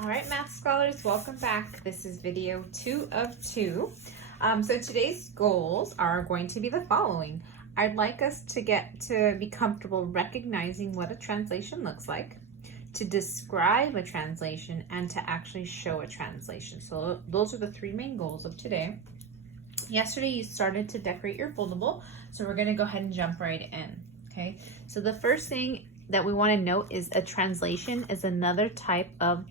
All right, math scholars, welcome back. This is video 2 of 2. So today's goals are going to be the following. I'd like us to get to be comfortable recognizing what a translation looks like, to describe a translation, and to actually show a translation. So those are the 3 main goals of today. Yesterday you started to decorate your foldable, so we're going to go ahead and jump right in. Okay, so the first thing that we want to note is a translation is another type of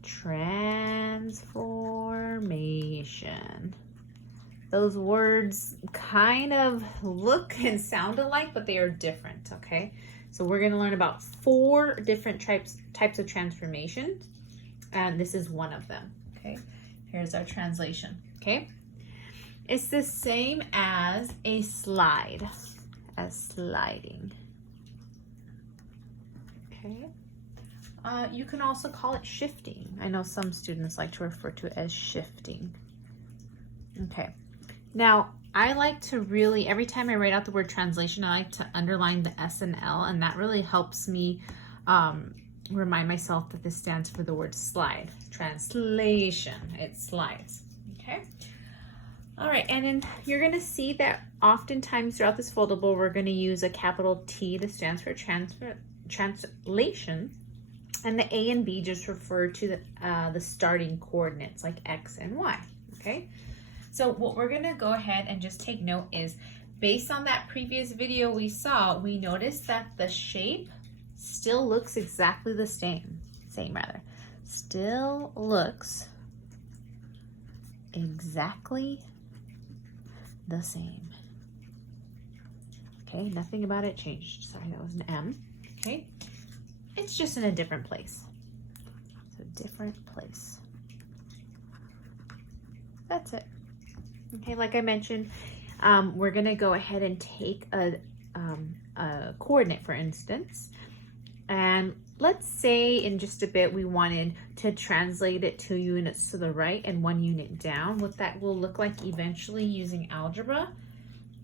transformation. Those words kind of look and sound alike, but they are different, okay? So we're going to learn about 4 different types of transformation, and this is one of them, okay? Here's our translation, okay? It's the same as a slide, as sliding, okay? You can also call it shifting. I know some students like to refer to it as shifting. Okay, now I like to really, every time I write out the word translation, I like to underline the S and L, and that really helps me remind myself that this stands for the word slide. Translation, it slides, okay? All right, and then you're gonna see that oftentimes throughout this foldable, we're gonna use a capital T that stands for translation. And the A and B just refer to the starting coordinates like X and Y, okay? So what we're gonna go ahead and just take note is, based on that previous video we saw, we noticed that the shape still looks exactly the same, still looks exactly the same. Okay, nothing about it changed. Sorry, that was an M, okay? It's just in a different place. So different place. That's it. Okay, like I mentioned, we're gonna go ahead and take a coordinate, for instance, and let's say in just a bit we wanted to translate it 2 units to the right and 1 unit down. What that will look like eventually using algebra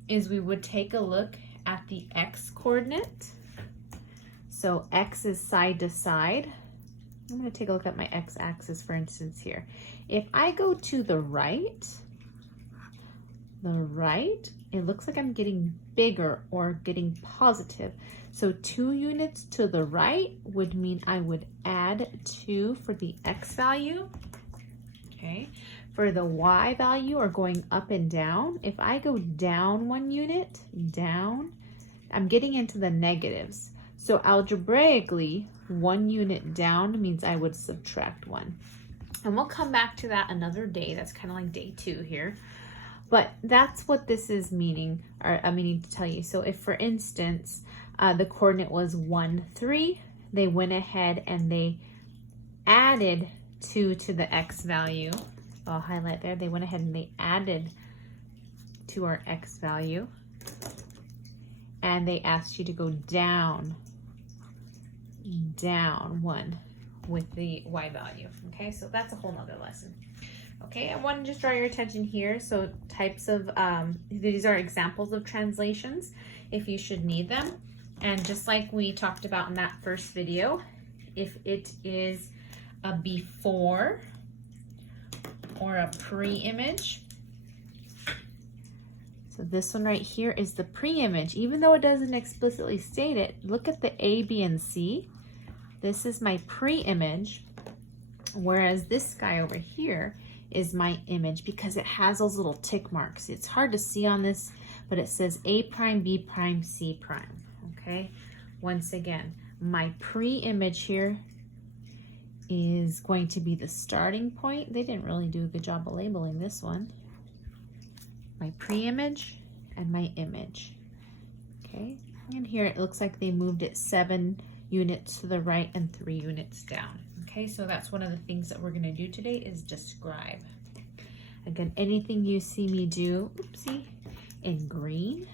is we would take a look at the X coordinate. So X is side to side. I'm going to take a look at my X axis, for instance, here. If I go to the right, it looks like I'm getting bigger or getting positive. So 2 units to the right would mean I would add 2 for the X value. Okay. For the Y value, or going up and down, if I go down 1 unit, down, I'm getting into the negatives. So algebraically, 1 unit down means I would subtract 1. And we'll come back to that another day. That's kind of like day 2 here. But that's what this is meaning, or I'm meaning to tell you. So if, for instance, the coordinate was 1, 3, they went ahead and they added 2 to the X value. I'll highlight there. They went ahead and they added to our X value. And they asked you to go down 1 with the Y value. Okay, so that's a whole nother lesson. Okay, I want to just draw your attention here. So types of, these are examples of translations if you should need them. And just like we talked about in that first video, if it is a before or a pre-image, so this one right here is the pre-image. Even though it doesn't explicitly state it, look at the A, B, and C. This is my pre-image, whereas this guy over here is my image because it has those little tick marks. It's hard to see on this, but it says A prime, B prime, C prime, okay? Once again, my pre-image here is going to be the starting point. They didn't really do a good job of labeling this one. My pre-image and my image, okay? And here it looks like they moved it 7 units to the right and 3 units down, okay? So that's one of the things that we're gonna do today is describe. Again, anything you see me do, oopsie, in green,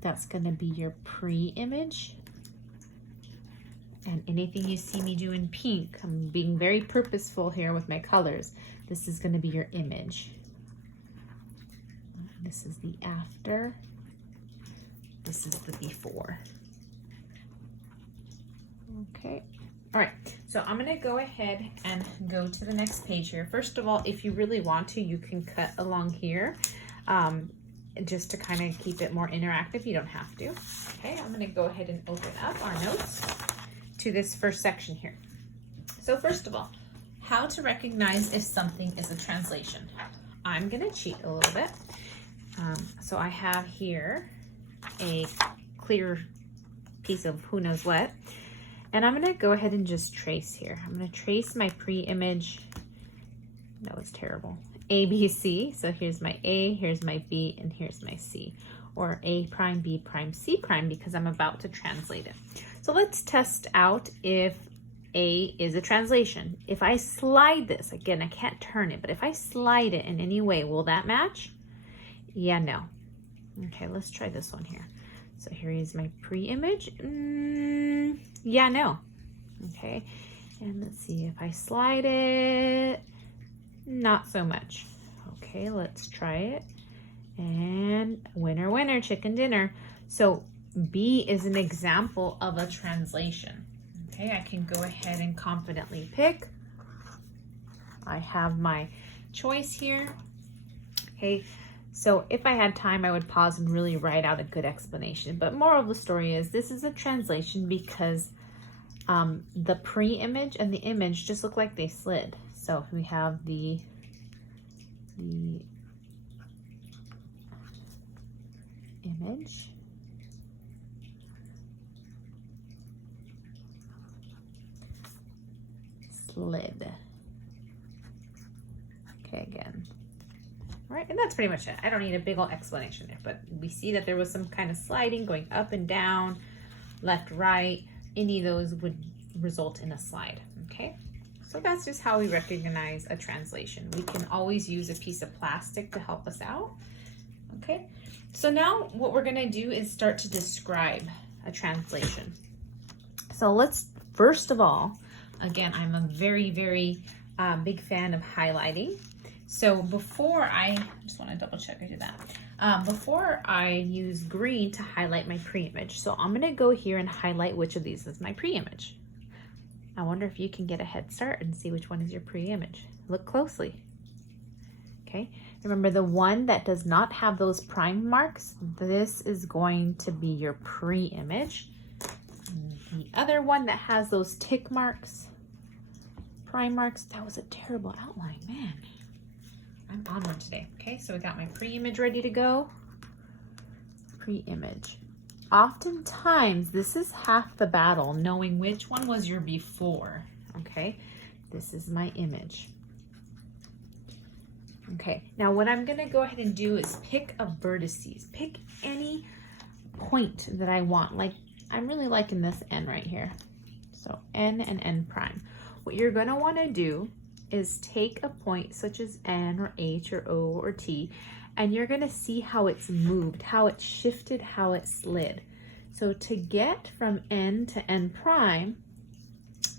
that's gonna be your pre-image. And anything you see me do in pink, I'm being very purposeful here with my colors, this is gonna be your image. This is the after, this is the before. Okay, all right, So I'm gonna go ahead and go to the next page here. First of all, if you really want to, you can cut along here just to kind of keep it more interactive. You don't have to. Okay, I'm gonna go ahead and open up our notes to this first section here. So first of all, how to recognize if something is a translation. I'm gonna cheat a little bit. So I have here a clear piece of who knows what. And I'm gonna go ahead and just trace here. I'm gonna trace my pre-image. That was terrible. A, B, C. So here's my A, here's my B, and here's my C. Or A prime, B prime, C prime, because I'm about to translate it. So let's test out if A is a translation. If I slide this, again, I can't turn it, but if I slide it in any way, will that match? Yeah, no. Okay, let's try this one here. So here is my pre-image. Yeah, no. Okay, and let's see if I slide it. Not so much. Okay, let's try it. And winner, winner, chicken dinner. So B is an example of a translation. Okay, I can go ahead and confidently pick. I have my choice here. Okay, so if I had time, I would pause and really write out a good explanation. But moral of the story is this is a translation because the pre-image and the image just look like they slid. So we have the image, slid. Okay, again. All right, and that's pretty much it. I don't need a big old explanation there, but we see that there was some kind of sliding going up and down, left, right. Any of those would result in a slide, okay? So that's just how we recognize a translation. We can always use a piece of plastic to help us out, okay? So now what we're gonna do is start to describe a translation. So let's, first of all, again, I'm a very, very big fan of highlighting. So before I just wanna double check I did that. Before I use green to highlight my pre-image. So I'm gonna go here and highlight which of these is my pre-image. I wonder if you can get a head start and see which one is your pre-image. Look closely. Okay, remember the one that does not have those prime marks, this is going to be your pre-image. The other one that has those tick marks, prime marks, that was a terrible outline, man. I'm on one today. Okay, so we got my pre-image ready to go. Pre-image. Oftentimes, this is half the battle, knowing which one was your before, okay? This is my image. Okay, now what I'm gonna go ahead and do is pick a vertices. Pick any point that I want. Like, I'm really liking this N right here. So N and N prime. What you're gonna wanna do is take a point such as N or H or O or T, and you're gonna see how it's moved, how it's shifted, how it slid. So to get from N to N prime,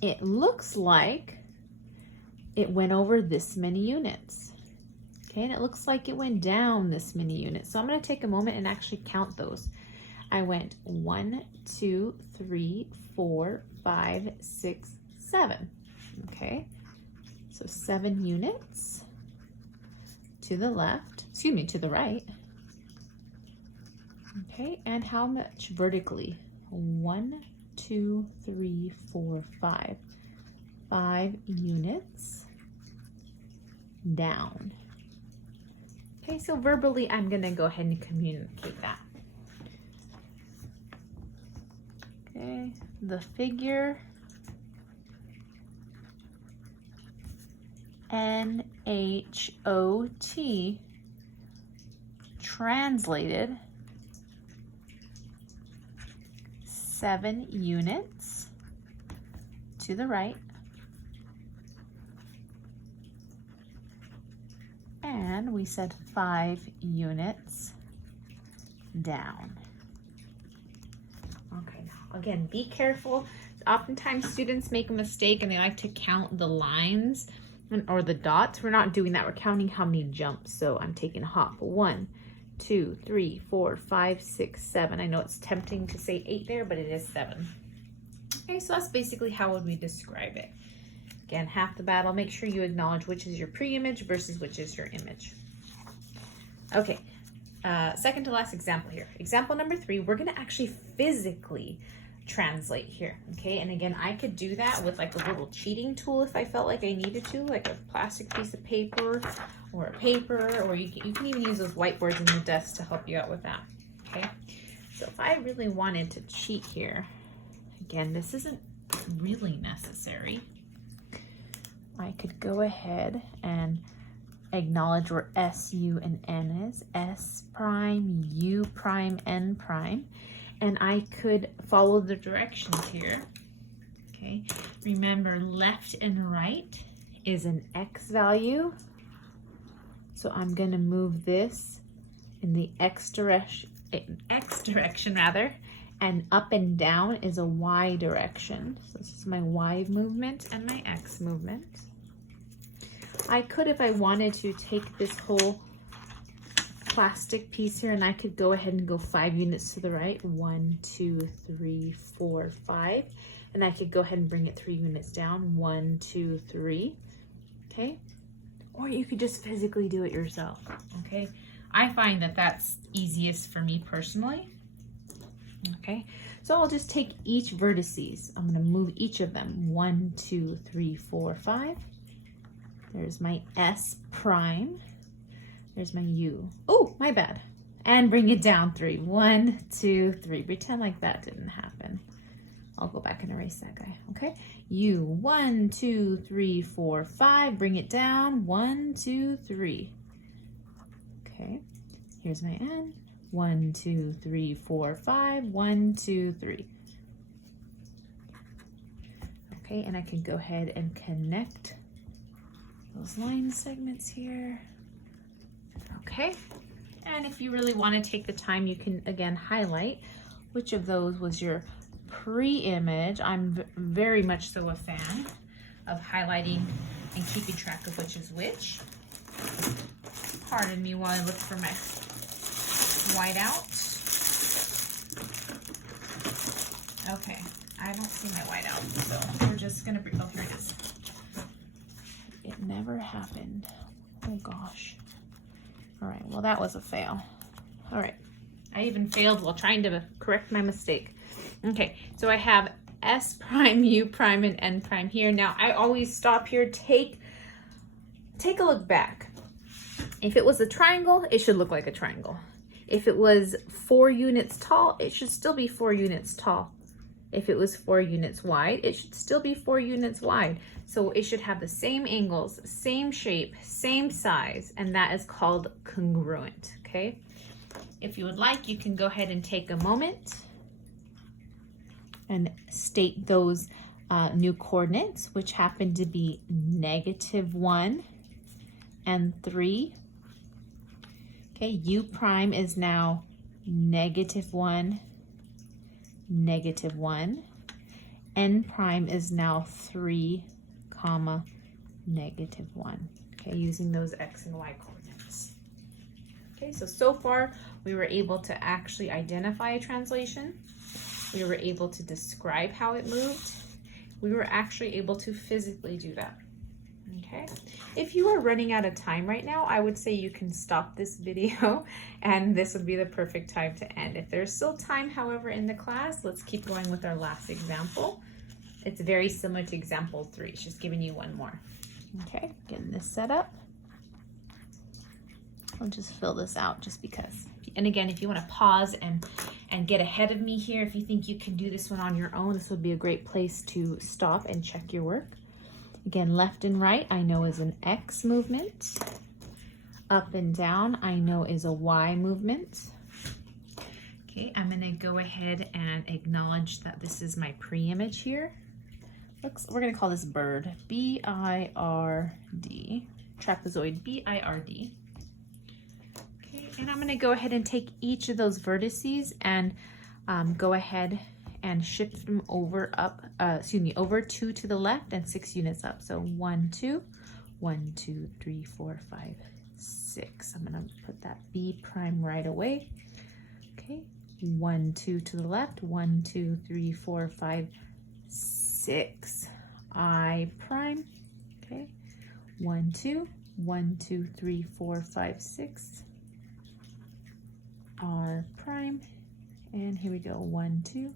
it looks like it went over this many units. Okay, and it looks like it went down this many units. So I'm gonna take a moment and actually count those. I went 1, 2, 3, 4, 5, 6, 7. Okay, so 7 units to the left, excuse me, to the right. Okay, and how much vertically? 1, 2, 3, 4, 5. 5 units down. Okay, so verbally, I'm gonna go ahead and communicate that. Okay, the figure NHOT translated 7 units to the right and we said 5 units down. Okay, now again, be careful. Oftentimes students make a mistake and they like to count the lines or the dots. We're not doing that. We're counting how many jumps. So I'm taking a hop. 1, 2, 3, 4, 5, 6, 7. I know it's tempting to say 8 there, but it is 7. Okay, so that's basically how would we describe it. Again, half the battle. Make sure you acknowledge which is your pre-image versus which is your image. Okay, second to last example here. Example number 3, we're gonna actually physically translate here, okay? And again, I could do that with like a little cheating tool if I felt like I needed to, like a plastic piece of paper or a paper, or you can even use those whiteboards in the desk to help you out with that, okay? So if I really wanted to cheat here, again, this isn't really necessary. I could go ahead and acknowledge where S, U, and N is. S prime, U prime, N prime. And I could follow the directions here. Okay, remember left and right is an X value. So I'm gonna move this in the X direction rather, and up and down is a Y direction. So this is my Y movement and my X movement. I could, if I wanted to, take this whole plastic piece here and I could go ahead and go 5 units to the right. 1, 2, 3, 4, 5. And I could go ahead and bring it 3 units down. 1, 2, 3. Okay. Or you could just physically do it yourself. Okay. I find that that's easiest for me personally. Okay. So I'll just take each vertices. I'm going to move each of them. 1, 2, 3, 4, 5. There's my S prime. There's my U. Oh, my bad. And bring it down 3. 1, 2, 3. Pretend like that didn't happen. I'll go back and erase that guy. Okay. U. 1, 2, 3, 4, 5. Bring it down. 1, 2, 3. Okay. Here's my N. 1, 2, 3, 4, 5. 1, 2, 3. Okay, and I can go ahead and connect those line segments here. Okay, and if you really want to take the time, you can again highlight which of those was your pre-image. I'm very much so a fan of highlighting and keeping track of which is which. Pardon me while I look for my whiteout. Okay, I don't see my whiteout, so we're just gonna bring, oh, here it is. It never happened. Oh gosh. All right, well that was a fail. All right, I even failed while trying to correct my mistake. Okay, so I have S prime, U prime, and N prime here. Now I always stop here, take a look back. If it was a triangle, it should look like a triangle. If it was 4 units tall, it should still be 4 units tall. If it was 4 units wide, it should still be 4 units wide. So it should have the same angles, same shape, same size, and that is called congruent, okay? If you would like, you can go ahead and take a moment and state those new coordinates, which happen to be -1 and 3. Okay, U prime is now -1, -1. N prime is now 3, -1. Okay, using those X and Y coordinates. Okay, so far we were able to actually identify a translation. We were able to describe how it moved. We were actually able to physically do that. Okay, if you are running out of time right now, I would say you can stop this video and this would be the perfect time to end. If there's still time, however, in the class, let's keep going with our last example. It's very similar to example 3. It's just giving you one more. Okay, getting this set up. I'll just fill this out just because. And again, if you want to pause and get ahead of me here, if you think you can do this one on your own, this would be a great place to stop and check your work. Again, left and right, I know is an X movement. Up and down, I know is a Y movement. Okay, I'm gonna go ahead and acknowledge that this is my pre-image here. We're gonna call this bird, B-I-R-D, trapezoid, B-I-R-D. Okay, and I'm gonna go ahead and take each of those vertices and go ahead and shift them over over 2 to the left and 6 units up. So 1, 2, 1, 2, 3, 4, 5, 6. I'm gonna put that B prime right away. Okay, 1, 2 to the left, 1, 2, 3, 4, 5, 6. I prime, 1, 2, 1, 2, 3, 4, 5, 6, R prime, and here we go, 1, 2,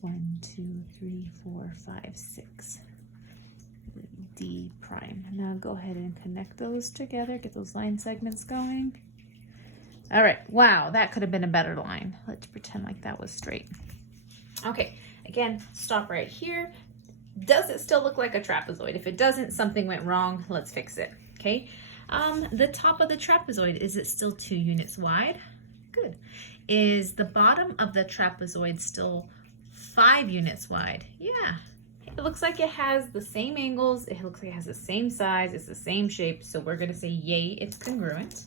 1, 2, 3, 4, 5, 6, D prime. Now go ahead and connect those together, get those line segments going. All right, wow, that could have been a better line. Let's pretend like that was straight. Okay, again, stop right here. Does it still look like a trapezoid? If it doesn't, something went wrong. Let's fix it, okay? The top of the trapezoid, is it still 2 units wide? Good. Is the bottom of the trapezoid still 5 units wide? Yeah. It looks like it has the same angles. It looks like it has the same size. It's the same shape. So we're going to say, yay, it's congruent.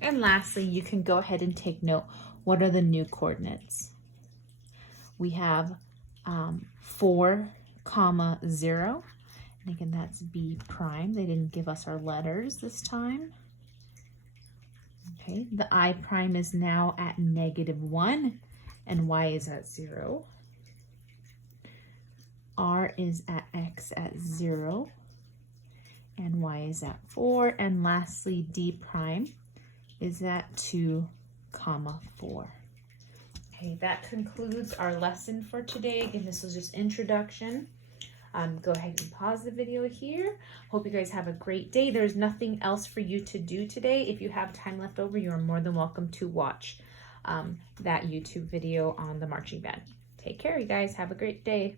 And lastly, you can go ahead and take note. What are the new coordinates? We have 4, 0. And again, that's B prime. They didn't give us our letters this time. Okay, the I prime is now at -1, and Y is at 0. R is at X at 0, and Y is at 4. And lastly, D prime is at 2, 4. Okay, that concludes our lesson for today. Again, this was just introduction. Go ahead and pause the video here. Hope you guys have a great day. There's nothing else for you to do today. If you have time left over, you are more than welcome to watch that YouTube video on the marching band. Take care, you guys. Have a great day.